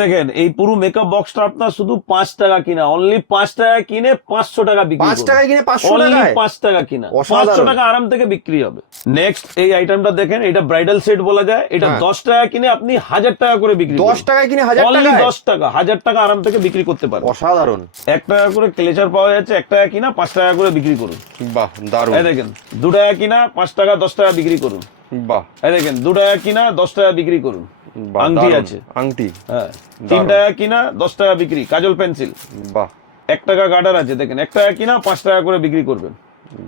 দেখেন এই পুরো মেকআপ বক্সটা আপনার শুধু পাঁচ টাকা কিনা অনলি পাঁচ টাকা কিনে পাঁচশো টাকা বিক্রি পাঁচ টাকায় কিনে পাঁচশো অনলি পাঁচ টাকা কিনা। পাঁচশো টাকা আরাম থেকে বিক্রি হবে। নেক্সট এই আইটেমটা দেখেন এটা ব্রাইডাল সেট বলা যায়। এটা হ্যাঁ। দশ টাকা কিনে আপনি হাজার টাকা করে বিক্রি দশ টাকা কিনে হাজার দশ টাকা হাজার টাকা আরাম থেকে বিক্রি করতে পারেন অসাধারণ। এক টাকা করে ক্লেচার পাওয়া যাচ্ছে এক টাকা কিনা পাঁচ টাকা করে বিক্রি করুন। বাহ দারুণ। দেখেন দু টাকা কিনা পাঁচ টাকা দশ টাকা বিক্রি করুন। বাহ। দেখেন দু টাকা কিনা দশ টাকা বিক্রি করুন। আংটি আছে। আংটি। হ্যাঁ। তিন টাকা কিনা দশ টাকা বিক্রি কাজল পেন্সিল। বাহ। এক টাকা গার্ডার আছে দেখেন। এক টাকা কিনা পাঁচ টাকা করে বিক্রি করবেন।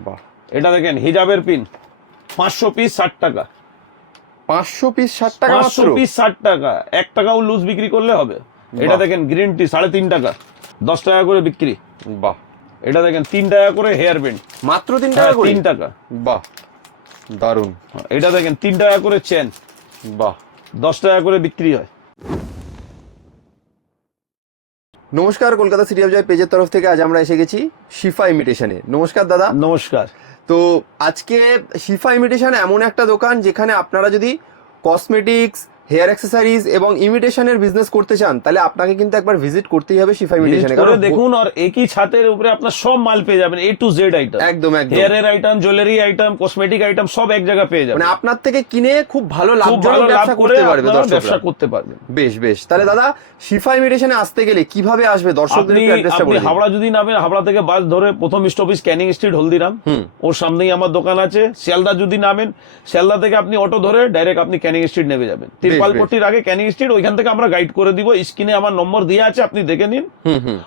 বাহ। এটা দেখেন হিজাবের পিন। পাঁচশো পিস ষাট টাকা। পাঁচশো পিস ষাট টাকা পাঁচশো পিস ষাট টাকা। এক টাকাও লুজ বিক্রি করলে হবে। এটা দেখেন গ্রিন টি সাড়ে তিন টাকা। দশ টাকা করে বিক্রি। বাহ। এটা দেখেন তিন টাকা করে হেয়ার ব্যান্ড। মাত্র তিন টাকা করে? তিন টাকা। বাহ। দারুণ। এটা দেখেন তিন টাকা করে চেন। বাহ। দশ টাকা করে বিক্রি হয়। নমস্কার কলকাতা সিটি অফ জয় পেজের তরফ থেকে আজ আমরা এসে গেছি শিফা ইমিটেশনে নমস্কার দাদা। নমস্কার। তো আজকে শিফা ইমিটেশন এমন একটা দোকান যেখানে আপনারা যদি কসমেটিক্স হেয়ার অ্যাক্সেসরিজ এবং ইমিটেশনের বিজনেস করতে চান তাহলে আপনাকে কিন্তু একবার ভিজিট করতেই হবে শিফা ইমিটেশনে Visit করে দেখুন আর একই ছাতের উপরে আপনার সব মাল পেয়ে যাবেন এ টু জেড আইটেম একদম একদম। হেয়ারের item jewellery item cosmetic item সব এক জায়গায় পেয়ে যাবেন। মানে আপনার থেকে কিনে খুব ভালো লাভজনক ব্যবসা করতে পারবে আপনারা ব্যবসা করতে পারবেন। বেশ বেশ। তাহলে দাদা শিফা ইমিটেশনে আসতে গেলে কীভাবে আসবে? দর্শকদের অ্যাড্রেসটা আপনি হাওড়া যদি নামেন হাওড়া থেকে বাস ধরে প্রথম স্টপেজ ক্যানিং স্ট্রিট হলদিরাম। ওর সামনেই আমার দোকান আছে। শিয়ালদা যদি নামেন শিয়ালদা থেকে আপনি অটো ধরে ডাইরেক্ট আপনি ক্যানিং স্ট্রিট নেমে যাবেন। তিরপালপট্টির আগে ক্যানিং স্ট্রিট ওইখান থেকে আমরা গাইড করে দিব। স্ক্রিনে আমার নম্বর দেওয়া আছে আপনি দেখে নিন।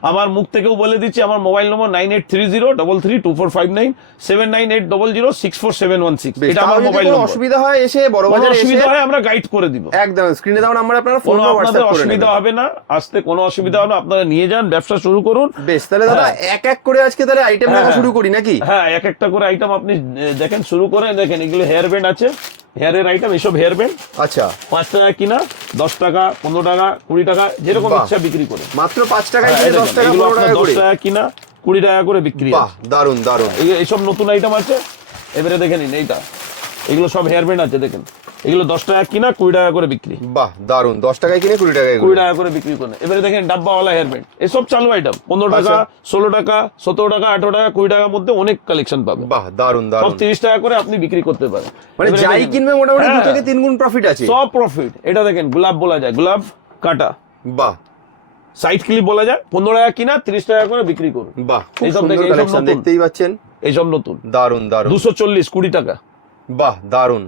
আমার মুখ থেকেও বলে দিচ্ছি আমার mobile number nine eight three zero double three two four five nine seven nine eight double zero six four seven one six. এটা আমার মোবাইল নম্বর। অসুবিধা হয় এসে বড় বাজারে অসুবিধা হয় আমরা গাইড করে দিব। একদম স্ক্রিনে দেওয়া নাম্বার আপনারা ফোন হোয়াটসঅ্যাপ করে অসুবিধা হবে না আসতে কোনো অসুবিধা হবে না আপনারা নিয়ে যান ব্যবসা শুরু করুন। বেশ তাহলে দাদা হ্যাঁ। এক এক করে আজকে তাহলে আইটেম দেখা হ্যাঁ। শুরু করি নাকি? হ্যাঁ এক একটা করে আইটেম আপনি দেখেন শুরু করে দেখেন এগুলো হেয়ার ব্যান্ড আছে। হেয়ারের আইটেম এসব হেয়ার ব্যান্ড আচ্ছা। পাঁচ টাকা কিনা দশ টাকা পনেরো টাকা কুড়ি টাকা যেরকম ইচ্ছা বিক্রি করে। মাত্র পাঁচ হ্যাঁ, দশ টাকা দশ টাকা কিনা কুড়ি টাকা করে বিক্রি দারুণ দারুণ এই- এইসব নতুন আইটেম আছে এবারে দেখে নিন এইটা। এগুলো সব হেয়ার ব্যান্ড আছে দেখেন। এগুলো দশ টাকা কিনা কুড়ি টাকা করে বিক্রি। বাহ দারুণ দশ টাকায় কিনে কুড়ি টাকায় কুড়ি টাকা করে বিক্রি করে এবারে দেখেন ডাব্বাওয়ালা হেয়ার ব্যান্ড এসব চালু আইটেম পনেরো টাকা আচ্ছা। ষোলো টাকা সতেরো টাকা আঠারো টাকা কুড়ি টাকার মধ্যে অনেক কালেকশন পাবে বাহ দারুণ সব দারুণ তিরিশ টাকা করে আপনি বিক্রি করতে পারেন। মানে যাই কিনবে মোটামুটি দু হ্যাঁ, থেকে তিন গুণ প্রফিট আছে। সব প্রফিট এটা দেখেন গোলাপ বলা যায়। গোলাপ কাটা। বাহ। সাইড ক্লিপ বলা যায়। পনেরো টাকা কিনা তিরিশ টাকা করে বিক্রি করুন। বাহ এইসব। দেখতেই পাচ্ছেন। এইসব নতুন। দারুণ দারুণ দুশো চল্লিশ কুড়ি টাকা। বাহ দারুণ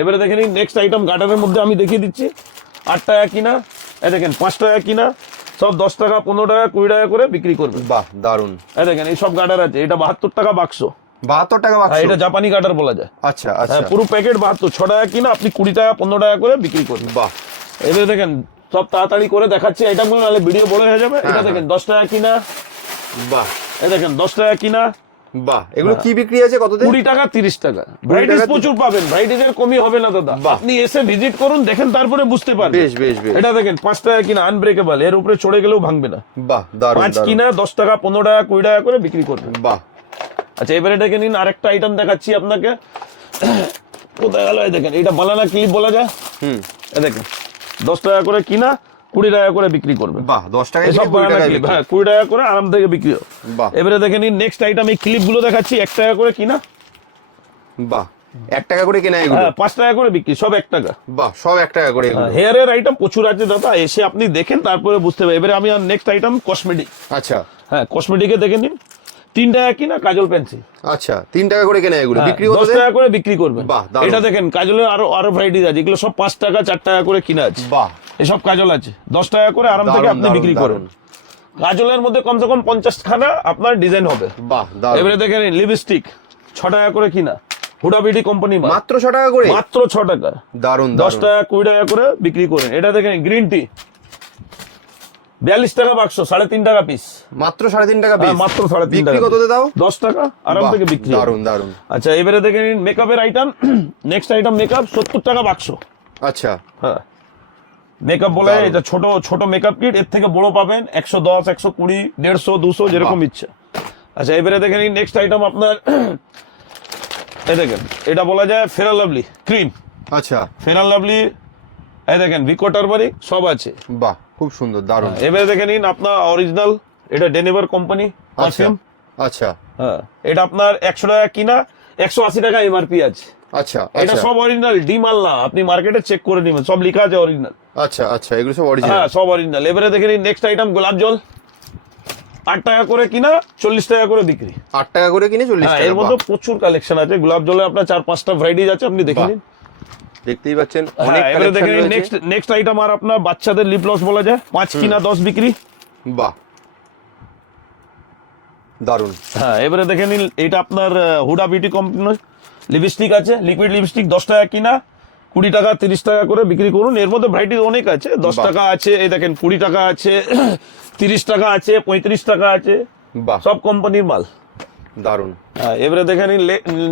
এবারে দেখে নিন নেক্সট আইটেম গার্ডারের মধ্যে আমি দেখিয়ে দিচ্ছি। আট টাকা কিনা এই দেখেন পাঁচ টাকা কিনা সব দশ টাকা পনেরো টাকা কুড়ি টাকা করে বিক্রি করবেন বাহ দারুণ এই দেখেন এই সব গার্ডার আছে এটা বাহাত্তর টাকা বাক্স। বাহাত্তর টাকা বাক্স? এটা জাপানি গার্ডার বলা যায়। আচ্ছা আচ্ছা। হ্যাঁ, পুরো প্যাকেট বাহাত্তর ছ টাকা কিনা আপনি কুড়ি টাকা পনেরো টাকা করে বিক্রি করবেন। বাহ। এবারে দেখেন সব তাড়াতাড়ি করে দেখাচ্ছি এটা বলে নাহলে ভিডিও বড় হয়ে যাবে। এটা হ্যাঁ, দেখেন দশ টাকা কিনা। বাহ। এই দেখেন দশ টাকা কিনা বাহ এগুলো কি বিক্রি আছে কততে কুড়ি টাকা তিরিশ টাকা। ভ্যারাইটিস প্রচুর পাবেন। ভ্যারাইটিস এর কমই হবে না দাদা। আপনি এসে ভিজিট করুন দেখেন তারপরে বুঝতে পারবেন। বেশ বেশ বেশ। এটা দেখেন পাঁচ টাকা কিনা আনব্রেকেবল এর উপরে চড়ে গেলেও ভাঙবে না। বাহ দারুণ পাঁচ কিনা দশ টাকা পনেরো টাকা কুড়ি টাকা করে বিক্রি করবেন। বাহ। আচ্ছা এবারে দেখে নিন আরেকটা আইটেম দেখাচ্ছি আপনাকে। কোথায় গেল? দেখেন এটা বানানা ক্লিপ বলা যায়। হুম। দেখেন দশ টাকা করে কিনা কুড়ি টাকা করে বিক্রি করবে। বাহ দশ টাকা। হ্যাঁ কুড়ি টাকা করে আরাম থেকে বিক্রি বাহ। এবারে দেখে নিন নেক্সট আইটেম এই ক্লিপগুলো দেখাচ্ছি এক টাকা করে কিনা? বাহ এক টাকা করে কেনা এগুলো? হ্যাঁ পাঁচ টাকা করে বিক্রি সব এক টাকা। বাহ সব এক টাকা করে হেয়ারের আইটেম প্রচুর আছে দাদা এসে আপনি দেখেন তারপরে বুঝতে পারবেন। এবারে আমি নেক্সট আইটেম কসমেটিক আচ্ছা। হ্যাঁ কসমেটিকে দেখে নিন। তিন টাকা কিনা কাজল পেন্সিল? আচ্ছা তিন টাকা করে কেনা এগুলো বিক্রি হ্যাঁ, দশ টাকা করে বিক্রি করবেন এটা দেখেন কাজলের আরও আরও ভ্যারাইটিস আছে এগুলো সব পাঁচ টাকা চার টাকা করে কিনা আছে। বাহ। এসব কাজল আছে দশ টাকা করে আরাম থেকে আপনি বিক্রি করেন। কাজলের মধ্যে কমসে কম পঞ্চাশ খানা আপনার ডিজাইন হবে। বাহ এবারে দেখেন লিপস্টিক ছ টাকা করে কিনা। হুডা বিউটি কোম্পানি মাত্র ছ টাকা করে? মাত্র ছ টাকা। দারুণ দশ টাকা কুড়ি টাকা করে বিক্রি করেন। এটা দেখেন গ্রিন টি বিয়াল্লিশ টাকা বাক্স সাড়ে তিন টাকা পিস মাত্র সাড়ে তিন টাকা piece। মাত্র সাড়ে তিন টাকা কততে দাও দশ টাকা আরাম থেকে বিক্রি দারুণ দারুণ আচ্ছা এবারে দেখে নিন মেকআপের আইটেম নেক্সট আইটেম মেকআপ সত্তর টাকা বাক্স। আচ্ছা। হ্যাঁ। মেকআপ বলে। এটা ছোট ছোট মেকআপ কিট এর থেকে বড় পাবেন একশো দশ একশো কুড়ি দেড়শো দুশো যেরকম। ইচ্ছা। আচ্ছা এবারে দেখে নিন নেক্সট আইটেম আপনার। এই দেখেন এটা বলা যায় ফেরার লাভলি ক্রিম আচ্ছা। ফেরার লাভলি এই দেখেন ভিকো টারমারিক সব আছে। বাহ খুব সুন্দর দারুণ। এবারে দেখে নিন আপনার অরিজিনাল এটা ডেনিভার কোম্পানি আচ্ছা পারফিউম আচ্ছা। হ্যাঁ এটা আপনার একশো টাকা কিনা একশো আশি টাকা এমআরপি আছে। আচ্ছা এটা আচ্ছা। সব অরিজিনাল ডি মাল না আপনি মার্কেটে চেক করে নেবেন সব লেখা আছে অরিজিনাল আচ্ছা আচ্ছা এগুলো সব হ্যাঁ অরিজিনাল সব অরিজিনাল এবারে দেখে নিন নেক্সট আইটেম গোলাপ জল। আট টাকা করে কিনা চল্লিশ টাকা করে বিক্রি। আট টাকা করে কিনে চল্লিশ হ্যাঁ এর মধ্যে প্রচুর কালেকশন আছে। গোলাপ জলে আপনার চার পাঁচটা ভ্যারাইটিজ আছে আপনি দেখে নিন। দেখতেই পাচ্ছেন অনেক হ্যাঁ এবারে কালেকশন দেখে নিন রয়েছে। নেক্সট নেক্সট আইটেম আর আপনার বাচ্চাদের লিপ লস বলা যায়। পাঁচ কিনা দশ বিক্রি। বাহ। দারুণ। হ্যাঁ এবারে দেখে নিন এটা আপনার হুডা বিউটি কোম্পানির লিপস্টিক আছে লিকুইড লিপস্টিক দশ টাকা কিনা। কুড়ি টাকা তিরিশ টাকা করে বিক্রি করুন। এর মধ্যে ভ্যারাইটি অনেক আছে। দশ টাকা আছে এই দেখেন কুড়ি টাকা আছে তিরিশ টাকা আছে পঁয়ত্রিশ টাকা আছে। বাহ। সব কোম্পানির মাল। দারুণ। হ্যাঁ এবারে দেখে নিন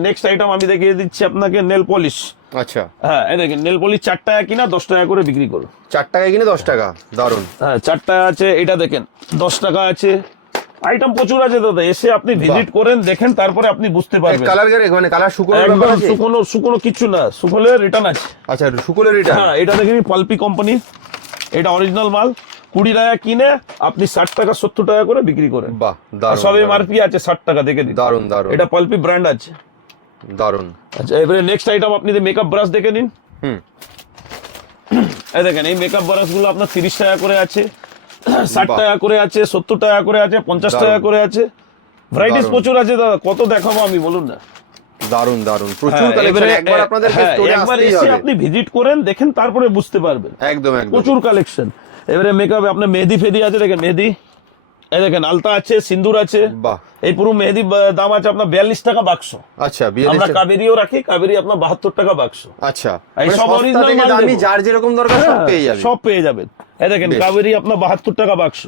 নেক্সট আইটেম আমি দেখিয়ে দিচ্ছি আপনাকে নেল পলিশ আচ্ছা। হ্যাঁ এই দেখেন নেল পলিশ চার টাকা কিনা দশ টাকা করে বিক্রি করুন। চার টাকায় কিনে দশ টাকা দারুণ। হ্যাঁ চার টাকা আছে এটা দেখেন দশ টাকা আছে। আইটেম প্রচুর আছে দাদা এসে আপনি ভিজিট করেন দেখেন তারপরে আপনি বুঝতে পারবেন। কালার গেলে মানে কালার শুকনো একদম শুকনো শুকনো কিছু না শুকলে রিটার্ন আছে। আচ্ছা শুকলের এটা হ্যাঁ এটা দেখেন পালপি কোম্পানি এটা অরিজিনাল মাল। কুড়ি টাকা কিনে আপনি ষাট টাকা সত্তর টাকা করে বিক্রি করেন। বাহ আর সব দারুণ, এমআরপি আছে ষাট টাকা দেখে দিন। দারুণ দারুণ। এটা পালপি ব্র্যান্ড আছে। দারুণ আচ্ছা এবারে নেক্সট আইটেম আপনি মেকআপ ব্রাশ দেখে নিন। হুম। এই দেখেন এই মেকআপ ব্রাশগুলো আপনার তিরিশ টাকা করে আছে ষাট টাকা করে আছে সত্তর টাকা করে আছে পঞ্চাশ টাকা করে আছে। ভ্যারাইটিস প্রচুর আছে দাদা কত দেখাবো আমি বলুন না। দারুণ দারুণ। প্রচুর হ্যাঁ, কালেকশন একবার এ, আপনাদের হ্যাঁ, স্টোরে একবার এসে আপনি ভিজিট করেন দেখেন তারপরে বুঝতে পারবেন। একদম একদম। প্রচুর কালেকশন এবারে মেকআপ আপনার মেহেদি ফেদি আছে দেখেন মেহেদি। এই দেখেন আলতা আছে সিন্দুর আছে। বাহ। এই পুরো মেহেদি দাম আছে আপনার বিয়াল্লিশ টাকা বাক্স। আচ্ছা আমরা কাবেরিও রাখি কাবেরি আপনার বাহাত্তর টাকা বাক্স। আচ্ছা এই মানে সব দামি যার যেরকম দরকার সব হ্যাঁ, পেয়ে যাবে সব পেয়ে যাবেন। এই দেখেন কাবেরি আপনার বাহাত্তর টাকা বাক্স।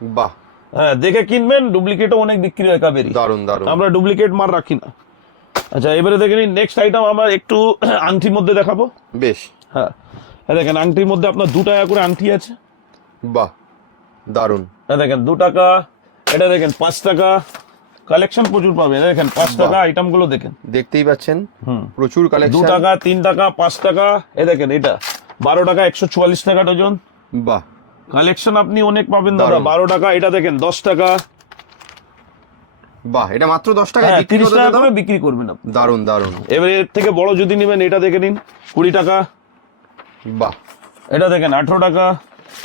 বাহ। হ্যাঁ দেখে কিনবেন ডুপ্লিকেটও অনেক বিক্রি হয় কাবেরি। দারুণ দারুণ। আমরা ডুপ্লিকেট মাল রাখি না। আচ্ছা এবারে দেখেন নেক্সট আইটেম আমার একটু আংটির মধ্যে দেখাবো। বেশ। হ্যাঁ দেখেন আংটির মধ্যে আপনার দু টাকা করে আংটি আছে। বাহ দারুণ। এটা দেখেন দু টাকা এটা দেখেন পাঁচ টাকা। কালেকশন প্রচুর পাবেন দেখেন পাঁচ টাকা আইটেমগুলো দেখেন। দেখতেই পাচ্ছেন প্রচুর দু টাকা তিন টাকা পাঁচ টাকা এ দেখেন এটা। বারো টাকা একশো চুয়াল্লিশ টাকা ডজন। বাহ। কালেকশন আপনি অনেক পাবেন দাদা। বারো টাকা এটা দেখেন দশ টাকা। বাহ এটা মাত্র দশ টাকা হ্যাঁ বিক্রি তিরিশ টাকা? করে বিক্রি করবেন আপনি। দারুণ দারুণ। এবার এর থেকে বড় যদি নেবেন এটা দেখে নিন কুড়ি টাকা। বাহ। এটা দেখেন আঠারো টাকা।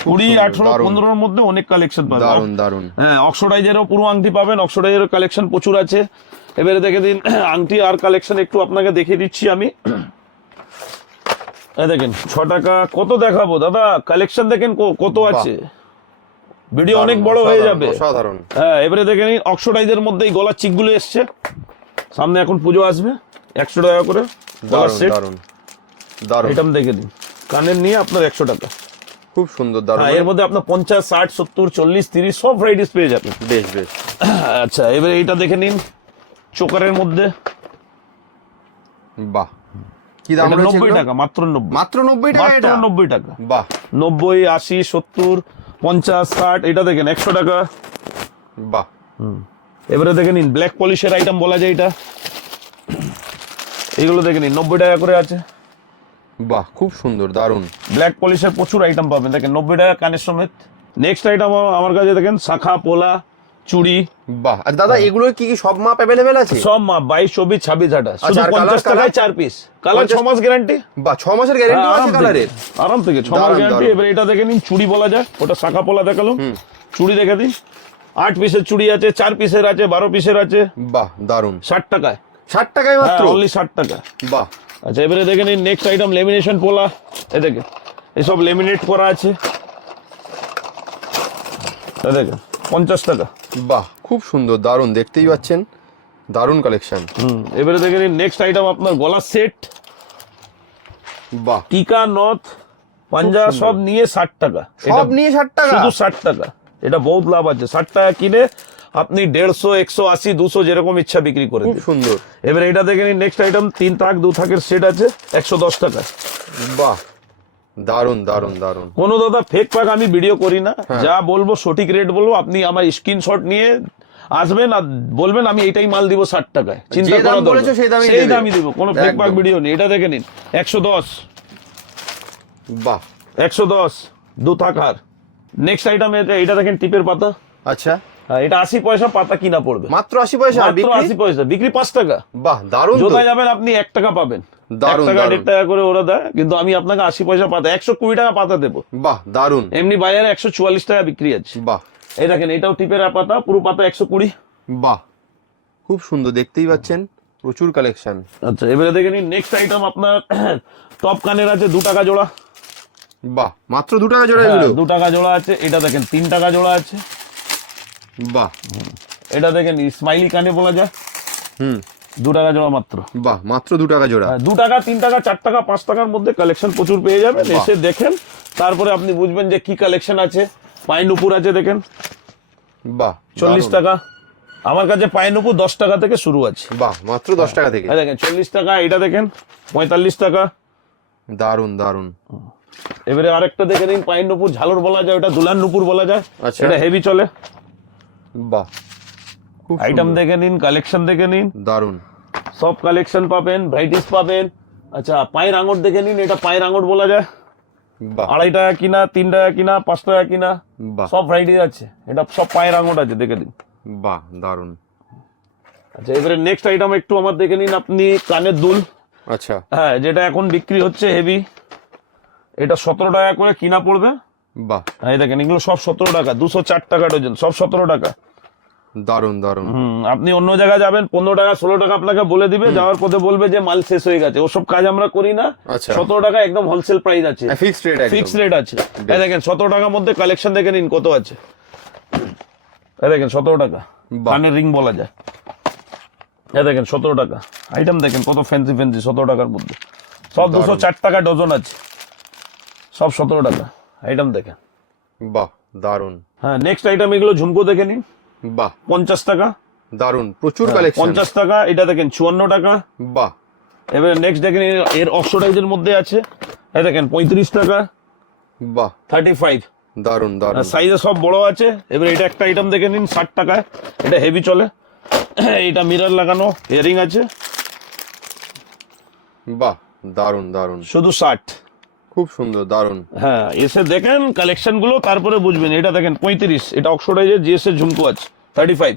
কুড়ি আঠারো পনেরোর মধ্যে অনেক কালেকশন পাবেন। দারুণ দারুণ। হ্যাঁ অক্সোডাইজেরও পুরো আংটি পাবেন। অক্সোডাইজেরও কালেকশন প্রচুর আছে। এবারে দেখে দিন আংটি আর কালেকশন একটু আপনাকে দেখিয়ে দিচ্ছি আমি। দেখেন ছ টাকা কত দেখাবো? দাদা কালেকশন দেখেন কত আছে। ভিডিও অনেক বড় হয়ে যাবে। অসাধারণ। হ্যাঁ এবারে দেখে নিন অক্সোডাইজের মধ্যে এই গলার চিকগুলো এসছে। সামনে এখন পুজো আসবে একশো টাকা করে গলার সেট দারুণ দারুণ। দেখে দিন। কানের নিয়ে আপনার একশো টাকা। খুব সুন্দর দারুণ। হ্যাঁ এর মধ্যে আপনার পঞ্চাশ ষাট সত্তর চল্লিশ তিরিশ সব ভ্যারাইটিস পেয়ে যাবেন। বেশ বেশ। আচ্ছা এবার এইটা দেখে নিন চোকারের মধ্যে। বাহ। কি দাম এটা রয়েছে নব্বই টাকা মাত্র নব্বই। মাত্র নব্বই টাকা মাত্র এটা? নব্বই টাকা। বাহ। নব্বই আশি সত্তর পঞ্চাশ ষাট এটা দেখেন একশো টাকা। বাহ। এবারে দেখে নিন ব্ল্যাক পলিশের আইটেম বলা যায় এটা। এগুলো দেখে নিন নব্বই টাকা করে আছে। বাহ খুব সুন্দর দারুণ ব্ল্যাক পলিশের প্রচুর আইটেম পাবেন। দেখেন নব্বই টাকা কানের সমেত। নেক্সট আইটেম আমার কাছে দেখেন শাখা পোলা চুড়ি। বাহ আর দাদা এগুলো কি কি সব মাপ অ্যাভেলেবেল আছে? সব মাপ বাইশ চব্বিশ ছাব্বিশ হাটা শুধু আচ্ছা, আর colour, পঞ্চাশ colour? টাকায় চার পিস কালার ছ পঞ্চাশ- মাস গ্যারান্টি বাহ ছ মাসের গ্যারেন্টি হ্যাঁ, আছে কালারের আরাম থেকে ছ মাস গ্যারান্টি। এবার এটা দেখে নিন চুড়ি বলা যায়। ওটা শাখা পোলা দেখাল চুড়ি দেখে দিন। আট পিসের চুড়ি আছে চার পিসের আছে বারো পিসের আছে। বাহ দারুণ ষাট টাকায়। ষাট টাকায় হ্যাঁ মাত্র অনলি ষাট টাকা বাহ। আচ্ছা এবারে দেখে নিন নেক্সট আইটেম লেমিনেশন পোলা এ দেখে এসব লেমিনেট করা আছে। দেখে পঞ্চাশ টাকা। বাহ খুব সুন্দর দারুণ দেখতেই পাচ্ছেন। দারুণ কালেকশন হুম এবারে দেখে নিন নেক্সট আইটেম আপনার গলার সেট বাহ। টিকা নথ পাঞ্জা সব নিয়ে ষাট টাকা। সব নিয়ে ষাট টাকা? শুধু ষাট টাকা। এটা বহুত লাভ আছে। ষাট টাকা কিনে আপনি দেড়শো একশো আশি দুশো যেরকম ইচ্ছা বিক্রি করে সুন্দর। এবার এটা দেখে নিন নেক্সট আইটেম তিন থাক দু থাকের সেট আছে একশো দশ টাকা। বাহ দারুণ দারুণ দারুণ। কোনো দাদা ফেক পাক আমি ভিডিও করি না। হ্যাঁ। যা বলব সঠিক রেট বলব আপনি আমার স্ক্রিনশট নিয়ে আসবেন আর বলবেন আমি এটাই মাল দিব ষাট টাকায়। চিন্তা করা বলেছ সেই দামই দেবে। কোনো ফেক পাক ভিডিও নেই। এটা দেখে নিন একশো দশ। বাহ। একশো দশ দু থাকার নেক্সট আইটেম এটা এটা দেখেন টিপের পাতা। আচ্ছা। এটা আশি পয়সা পাতা কিনা পড়বে। মাত্র আশি পয়সা মাত্র আশি পয়সা। বিক্রি পাঁচ টাকা। বাহ দারুণ যাবেন আপনি এক টাকা পাবেন। দারুণ, টাকা দেড় টাকা করে ওরা দেয় কিন্তু আমি আপনাকে আশি পয়সা পাতা একশো কুড়ি টাকা পাতা দেবো। বাহ দারুণ। এমনি বাজারে একশো চুয়াল্লিশ টাকা বিক্রি আছে। বাহ। এই দেখেন এটাও টিপের পাতা পুরো পাতা একশো কুড়ি। বাহ। খুব সুন্দর দেখতেই পাচ্ছেন প্রচুর কালেকশন আচ্ছা এবারে দেখে নিন নেক্সট আইটেম আপনার টপ কানের আছে দু টাকা জোড়া। বাহ মাত্র দু টাকা জোড়া হ্যাঁ, এগুলো দু টাকা জোড়া আছে এটা দেখেন তিন টাকা জোড়া আছে। বাহ। এটা দেখেন স্মাইলি কানে বলা যায়। হুম। দু টাকা জোড়া মাত্র। বাহ মাত্র দু টাকা জোড়া। হ্যাঁ, দু টাকা তিন টাকা চার টাকা পাঁচ টাকার মধ্যে কালেকশন প্রচুর পেয়ে যাবেন। এসে দেখেন তারপরে আপনি বুঝবেন যে কি কালেকশন আছে। পাইন উপর আছে দেখেন। বাহ চল্লিশ টাকা। আমার কাছে পাইন উপর দশ টাকা থেকে শুরু আছে। বাহ মাত্র দশ টাকা থেকে। দেখেন চল্লিশ টাকা এটা দেখেন পঁয়তাল্লিশ টাকা। দারুণ দারুণ। এবারে আরেকটা দেখে নিন পাইন নুপুর ঝালর বলা যায় ওটা দুলান নুপুর বলা যায়। আচ্ছা। এটা হেভি চলে। বাহ আইটেম দেখে নিন কালেকশন দেখে নিন। দারুণ। সব কালেকশন পাবেন ভ্যারাইটিস পাবেন। আচ্ছা পায়ের আঙট দেখে নিন এটা পায়ের আঙট বলা যায়। বাহ। আড়াই টাকা কিনা তিন টাকা কিনা পাঁচ টাকা কিনা বাহ। সব ভ্যারাইটি আছে। এটা সব পায়ের আঙট আছে দেখে নিন। বাহ দারুণ। আচ্ছা এবারে নেক্সট আইটেম একটু আমার দেখে নিন আপনি কানের দুল। আচ্ছা। হ্যাঁ যেটা এখন বিক্রি হচ্ছে হেভি এটা সতেরো টাকা করে কিনা পড়বে। বাহ। এই দেখেন এগুলো সব সতেরো টাকা দুশো চার টাকা ডজন সব সতেরো টাকা। দারুণ হুম আপনি অন্য জায়গায় যাবেন পনেরো টাকা ষোলো টাকা আপনাকে বলে দিবে যাওয়ার পথে বলবে যে মাল শেষ হয়ে গেছে। ওসব কাজ আমরা করি না। আচ্ছা। সতেরো টাকা একদম হোলসেল প্রাইস আছে। ফিক্সড রেট ফিক্স রেট আছে। এই দেখেন সতেরো টাকার মধ্যে কালেকশন দেখে নিন কত আছে। এই দেখেন সতেরো টাকা। কানের রিং বলা যায়। এই দেখেন সতেরো টাকা। আইটেম দেখেন কত ফ্যান্সি ফ্যান্সি সতেরো টাকার মধ্যে। সব দুশো চার টাকা ডজন আছে। সব সতেরো টাকা। আইটেম দেখেন। বাহ দারুণ। হ্যাঁ নেক্সট আইটেম এগুলো ঝুমকো দেখে নিন। বাহ। পঞ্চাশ টাকা। দারুণ প্রচুর কালেকশন হ্যাঁ, পঞ্চাশ টাকা এটা দেখেন চুয়ান্ন টাকা। বাহ। এবারে নেক্সট দেখেন এর- এর অক্সোডাইজের মধ্যে আছে। এই দেখেন পঁয়ত্রিশ টাকা। বাহ। থার্টি ফাইভ দারুণ। দারুণ সাইজে সব বড় আছে। এবারে এটা একটা আইটেম দেখে নিন ষাট টাকায়। এটা হেভি চলে। এটা মিরর লাগানো ইয়ারিং আছে। বাহ দারুণ দারুণ। শুধু ষাট। খুব সুন্দর দারুণ। হ্যাঁ এসে দেখেন কালেকশনগুলো তারপরে বুঝবেন। এটা দেখেন পঁয়ত্রিশ এটা অক্সোডাইজের জিএস এর ঝুমকো আছে থার্টি ফাইভ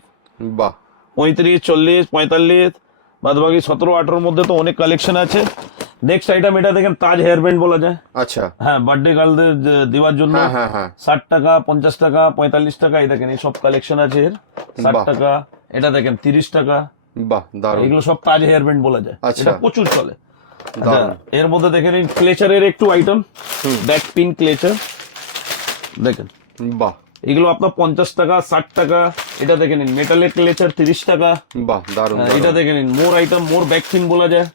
বাহ। পঁয়ত্রিশ চল্লিশ পঁয়তাল্লিশ বাদ বাকি সতেরো আঠেরোর মধ্যে তো অনেক কালেকশন আছে। নেক্সট আইটেম এটা দেখেন তাজ হেয়ার ব্যান্ড বলা যায়। আচ্ছা। হ্যাঁ বার্থডে গার্লদের দেওয়ার জন্য। হ্যাঁ হ্যাঁ হ্যাঁ। ষাট টাকা পঞ্চাশ টাকা পঁয়তাল্লিশ টাকা এই দেখেন এই সব কালেকশন আছে এর। ষাট টাকা এটা দেখেন তিরিশ টাকা। বাহ দারুণ। এগুলো সব তাজ হেয়ার ব্যান্ড বলা যায়। আচ্ছা। এটা প্রচুর চলে। এর মধ্যে দেখে নিন ক্লেচারের একটু আইটেম ব্যাক পিন ক্লেচার দেখেন। বাহ। এগুলো আপনার পঞ্চাশ টাকা ষাট টাকা এটা দেখে নিন মেটালের ক্লেচার তিরিশ টাকা। বাহ দারুণ হ্যাঁ, এটা দেখে নিন more item more back pin বলা যায়।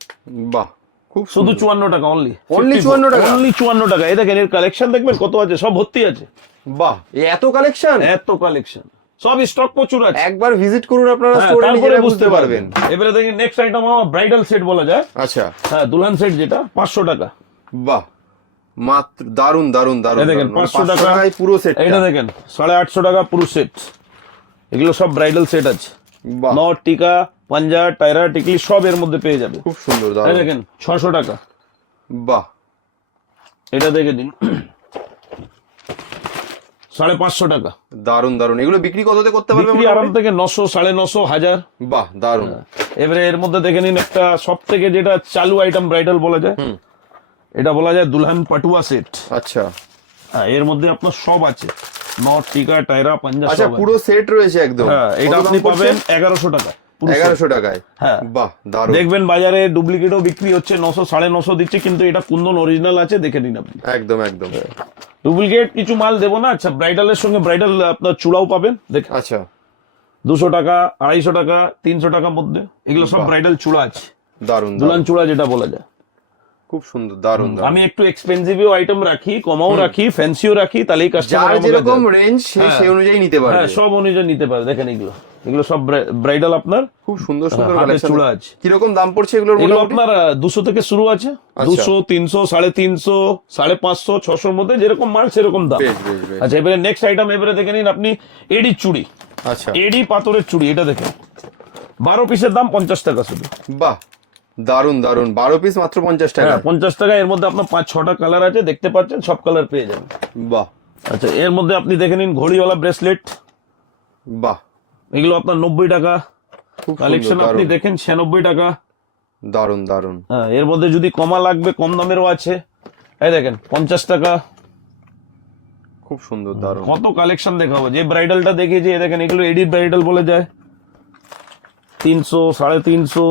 বাহ খুব শুধু চুয়ান্ন টাকা অনলি Only 54 টাকা? অনলি চুয়ান্ন টাকা। এই দেখেন এর কালেকশন দেখবেন কত আছে? সব ভর্তি আছে। বাহ। এ এত কালেকশন এত কালেকশন সব স্টক প্রচুর আছে। একবার ভিজিট করুন আপনারা হ্যাঁ, স্টোরে তারপরে বুঝতে পারবেন। এবারে দেখেন নেক্সট আইটেম আমার ব্রাইডাল সেট বলা যায়। আচ্ছা। হ্যাঁ দুলহান সেট যেটা পাঁচশো টাকা। বাহ মাত্র দারুণ দারুণ এই দেখেন, দারুণ। মানে 500 টাকা। টাকায় পুরো সেট এটা দেখেন সাড়ে আটশো টাকা পুরো সেট এগুলো সব ব্রাইডাল সেট আছে। বাহ। নট টিকা পাঞ্জা টায়রা টিকলি সব এর মধ্যে পেয়ে যাবে। খুব সুন্দর এই দেখেন ছশো টাকা। বাহ। এটা দেখে দিন। সাড়ে পাঁচশো টাকা। দারুণ দারুণ। এগুলো বিক্রি কততে করতে পারবে বিক্রি আরাম থেকে নশো সাড়ে নশো হাজার। বাহ দারুণ এবারে এর মধ্যে দেখে নিন একটা সব থেকে যেটা চালু আইটেম ব্রাইডাল বলা যায়। এটা বলা যায় দুলহান পাটুয়া সেট আচ্ছা। হ্যাঁ এর মধ্যে আপনার সব আছে। নট টিকা টায়রা পাঞ্জাব আচ্ছা পুরো সেট রয়েছে একদম। হ্যাঁ এটা আপনি পাবেন এগারোশো টাকা। এগারোশো টাকায়? হ্যাঁ। বাহ দারুণ। দেখবেন বাজারে ডুপ্লিকেটও বিক্রি হচ্ছে নশো সাড়ে নশো দিচ্ছে কিন্তু এটা কুন্দন অরিজিনাল আছে দেখে নিন আপনি। একদম একদম। ডুপ্লিকেট কিছু মাল দেবো না আচ্ছা ব্রাইডালের সঙ্গে ব্রাইডাল আপনার চূড়াও পাবেন দেখ আচ্ছা। দুশো টাকা আড়াইশো টাকা তিনশো টাকার মধ্যে এগুলো সব ব্রাইডাল চূড়া আছে। দারুণ দুলান চূড়া যেটা বলা যায়। খুব সুন্দর দারুণ আমি একটু এক্সপেন্সিভও আইটেম রাখি কমাও রাখি ফ্যান্সিও রাখি তাহলেই কাস্টমার যেরকম রেঞ্জ হ্যাঁ। সেই অনুযায়ী নিতে পারবে। হ্যাঁ সব অনুযায়ী নিতে পারে দেখেন এগুলো। এগুলো সব ব্রাইডাল আপনার? খুব সুন্দর সুন্দর চূড়া আছে। কীরকম দাম পড়ছে এগুলোর এগুলো আপনার দুশো থেকে শুরু আছে। আচ্ছা। দুশো তিনশো সাড়ে তিনশো সাড়ে পাঁচশো ছশোর মধ্যে যেরকম মাল সেরকম দাম। আচ্ছা এবারে নেক্সট আইটেম এবারে দেখে নিন আপনি এডি চুড়ি। আচ্ছা। এডি পাথরের চুড়ি এটা দেখেন। বারো পিসের দাম পঞ্চাশ টাকা শুধু। বাহ দারুণ দারুণ বারো পিস মাত্র পঞ্চাশ টাকা। হ্যাঁ পঞ্চাশ টাকা এর মধ্যে আপনার পাঁচ ছটা কালার আছে দেখতে পাচ্ছেন সব কালার পেয়ে যাবেন। বাহ। আচ্ছা এর মধ্যে আপনি দেখে নিন ঘড়িওয়ালা ব্রেসলেট বাহ এগুলো আপনার নব্বই টাকা কালেকশন আপনি দেখেন ছিয়ানব্বই টাকা। দারুণ দারুণ হ্যাঁ এর মধ্যে যদি কমা লাগবে কম দামেরও আছে। এই দেখেন পঞ্চাশ টাকা। খুব সুন্দর দারুণ কত কালেকশন দেখাবো। যে ব্রাইডালটা দেখিয়েছি এই দেখেন এগুলো এডিট ব্রাইডাল বলে যায়। তিনশো সাড়ে তিনশো।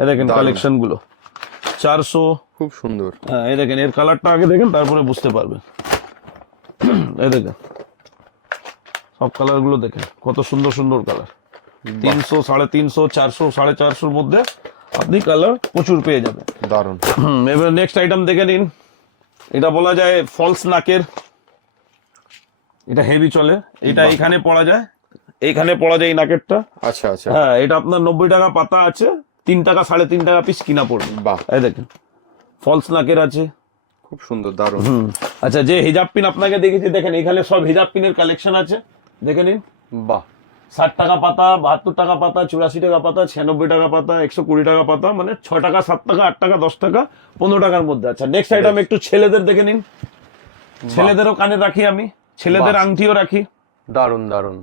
এই দেখেন। কালেকশনগুলো চারশো। খুব সুন্দর। হ্যাঁ এই দেখেন এর কালারটা আগে দেখেন তারপরে বুঝতে পারবেন। এই দেখেন। সব কালারগুলো দেখেন কত সুন্দর সুন্দর কালার তিনশো সাড়ে তিনশো চারশো সাড়ে চারশোর মধ্যে আপনি কালার প্রচুর পেয়ে যাবেন। দারুণ এবার নেক্সট আইটেম দেখে নিন। এটা বলা যায় ফলস নাকের। এটা হেভি চলে। এটা এখানে পড়া যায়। এইখানে পড়া যায় এই নাকেরটা। আচ্ছা আচ্ছা। হ্যাঁ এটা আপনার নব্বই টাকা পাতা আছে। তিন টাকা সাড়ে তিন টাকা পিস কিনা পড়বে। বাহ। এই দেখেন ফলস নাকের আছে। খুব সুন্দর দারুণ আচ্ছা যে হিজাব পিন আপনাকে দেখেছি দেখেন এখানে সব হিজাব পিনের কালেকশন আছে। দেখে নিন। বাহ। ষাট টাকা পাতা বাহাত্তর টাকা পাতা চুরাশি টাকা পাতা ছিয়ানব্বই টাকা পাতা একশো কুড়ি টাকা পাতা মানে ছ টাকা সাত টাকা আট টাকা দশ টাকা পনেরো টাকার মধ্যে আচ্ছা নেক্সট আইটেম একটু ছেলেদের দেখে নিন। ছেলেদেরও কানে রাখি আমি। ছেলেদের আংটিও রাখি। দারুণ দারুণ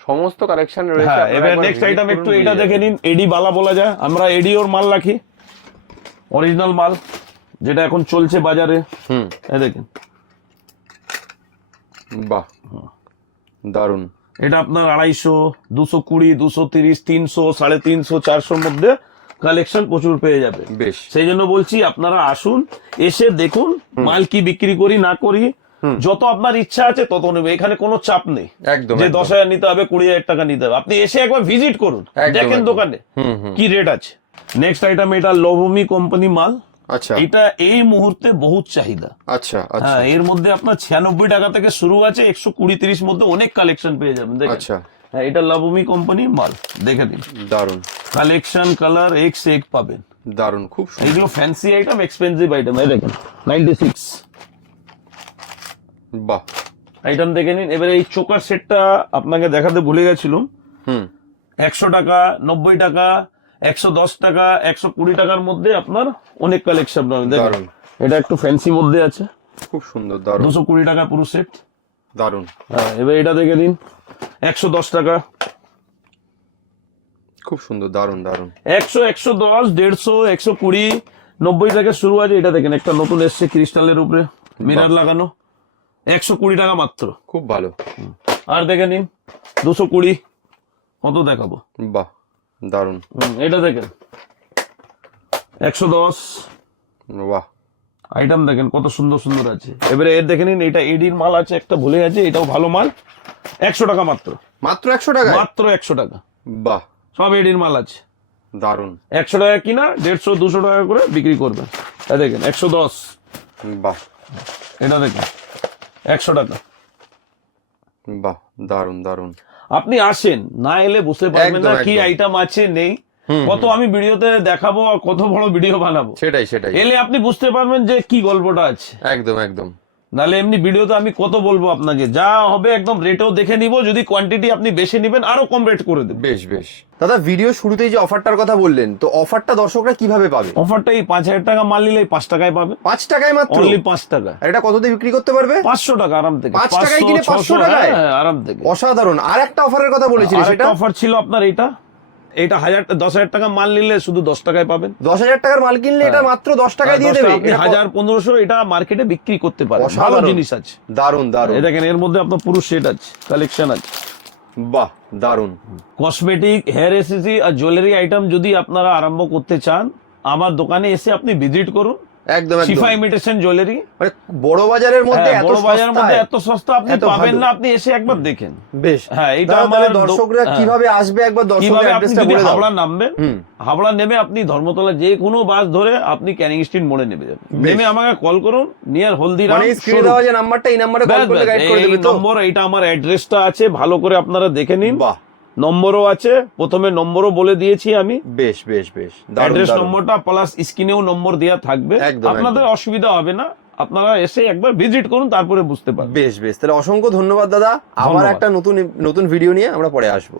সমস্ত কালেকশন রয়েছে হ্যাঁ এবার নেক্সট আইটেম একটু এটা দেখে নিন। এডি বালা বলা যায়। আমরা এডি ওর মাল রাখি। অরিজিনাল মাল যেটা এখন চলছে বাজারে। হুম। দেখেন। বাহ। দারুণ এটা আপনার আড়াইশো দুশো কুড়ি দুশো তিরিশ তিনশো সাড়ে তিনশো চারশোর মধ্যে কালেকশন প্রচুর পেয়ে যাবে। বেশ। সেই জন্য বলছি আপনারা আসুন এসে দেখুন মাল কি বিক্রি করি না করি যত আপনার ইচ্ছা আছে তত নেবে। এখানে কোনো চাপ নেই। একদম যে দশ হাজার নিতে হবে কুড়ি হাজার টাকা নিতে হবে। আপনি এসে একবার ভিজিট করুন। দেখেন দোকানে কি রেট আছে। নেক্সট আইটেম এটা লবমি কোম্পানি মাল। আচ্ছা। এটা এই মুহূর্তে বহুত চাহিদা। আচ্ছা আচ্ছা। হ্যাঁ এর মধ্যে আপনার ছিয়ানব্বই টাকা থেকে শুরু আছে একশো কুড়ি তিরিশ মধ্যে অনেক কালেকশন পেয়ে যাবেন আচ্ছা। হ্যাঁ এটা লাভমি কোম্পানির মাল দেখে দিন। দারুণ কালেকশন কালার এক্স এক পাবেন। দারুণ খুব এইগুলো ফ্যান্সি আইটেম এক্সপেন্সিভ আইটেম এই দেখেন নাইনটি সিক্স বাহ। আইটেম দেখে নিন এবারে এই চোকার সেটটা আপনাকে দেখাতে ভুলে গেছিলাম। হুম। একশো টাকা নব্বই টাকা একশো দশ টাকা একশো কুড়ি টাকার মধ্যে আপনার অনেক কালেকশন পাবেন। দেখেন এটা একটু ফ্যান্সি মধ্যে আছে। খুব সুন্দর দারুণ দুশো কুড়ি টাকা পুরো সেট দারুণ হ্যাঁ এবার এটা দেখে দিন একশো দশ টাকা। খুব সুন্দর দারুণ দারুণ একশো একশো দশ দেড়শো একশো কুড়ি নব্বই থেকে শুরু আছে। এটা দেখেন একটা নতুন এসছে ক্রিস্টালের উপরে মিরার লাগানো। একশো কুড়ি টাকা মাত্র। খুব ভালো। আর দেখে নিন দুশো কুড়ি। কত দেখাবো? বাহ দারুণ এটা দেখেন। একশো দশ। বাহ। আইটেম দেখেন কত সুন্দর সুন্দর আছে। এবারে এর দেখে নিন এটা এডির মাল আছে একটা ভুলে গেছে এটাও ভালো মাল। একশো টাকা মাত্র। মাত্র একশো টাকা মাত্র একশো টাকা। বাহ। সব এডির মাল আছে। দারুণ একশো টাকা কিনা দেড়শো দুশো টাকা করে বিক্রি করবেন এই দেখেন একশো দশ। বাহ। এটা দেখেন একশো টাকা। বাহ দারুণ দারুণ আপনি আসেন না এলে বুঝতে পারবেন না কি আইটেম আছে নেই। কত আমি ভিডিওতে দেখাবো আর কত বড় ভিডিও বানাবো। সেটাই সেটাই। এলে আপনি বুঝতে পারবেন যে কি গল্পটা আছে। একদম একদম। নাহলে এমনি ভিডিও ভিডিওতে আমি কত বলব আপনাকে? যা হবে একদম রেটেও দেখে নিব যদি কোয়ান্টিটি আপনি বেশি নেবেন আরও কম রেট করে দেবো। বেশ বেশ। দাদা ভিডিও শুরুতেই যে অফারটার কথা বললেন তো অফারটা দর্শকরা কীভাবে পাবে? অফারটা এই পাঁচ হাজার টাকা মাল নিলে পাঁচ টাকায় পাবে। পাঁচ টাকায় মাত্র? অনলি পাঁচ টাকা। আর এটা কত দিয়ে বিক্রি করতে পারবে? পাঁচশো টাকা আরাম থেকে। পাঁচ টাকায় কিনে 500, 500 600, টাকায়? হ্যাঁ, আরাম থেকে। অসাধারণ। আর একটা অফারের কথা বলেছিলেন সেটা? অফার ছিল আপনার এইটা? এটা হাজার দশ হাজার টাকা মাল নিলে শুধু দশ টাকায় পাবেন। দশ হাজার টাকার মাল কিনলে এটা মাত্র দশ টাকায় দিয়ে দেবে। আপনি হাজার পনেরোশো এটা মার্কেটে বিক্রি করতে পারেন। ভালো জিনিস আছে। দারুণ দারুণ এই দেখেন এর মধ্যে আপনার পুরো সেট আছে কালেকশন আছে। বাহ দারুণ কসমেটিক হেয়ার এসেসি আর জুয়েলারি আইটেম যদি আপনারা আরম্ভ করতে চান আমার দোকানে এসে আপনি ভিজিট করুন। একদম শিফা ইমিটেশন জুয়েলারি মানে বড় বাজারের মধ্যে এত বড় বাজারের মধ্যে এত সস্তা আপনি পাবেন। না আপনি এসে একবার দেখেন। বেশ। হ্যাঁ, এটা দর্শকরা হ্যাঁ। কীভাবে আসবে একবার আপনি অ্যাড্রেসটা বলে দাও। হাওড়া নামবেন। হাওড়া নেমে আপনি ধর্মতলা যে কোনো বাস ধরে আপনি ক্যানিং স্ট্রিট মোড়ে নেমে যাবেন। নেমে আমাকে কল করুন নিয়ার হলদিরাম মানে স্ক্রিনে দেওয়া যে নাম্বারটা এই নাম্বারে কল ব্যাস, গাইড করে দেবে তো। নম্বর এইটা আমার অ্যাড্রেসটা আছে ভালো করে আপনারা দেখে নিন। বাহ। নম্বরও আছে প্রথমে নম্বরও বলে দিয়েছি আমি। বেশ বেশ বেশ অ্যাড্রেস নম্বরটা প্লাস স্ক্রিনেও নম্বর দেওয়া থাকবে। আপনাদের অসুবিধা হবে না। আপনারা এসে একবার ভিজিট করুন তারপরে বুঝতে পারবেন। বেশ বেশ। তাহলে অসংখ্য ধন্যবাদ দাদা। আবার একটা নতুন নতুন ভিডিও নিয়ে আমরা পরে আসব।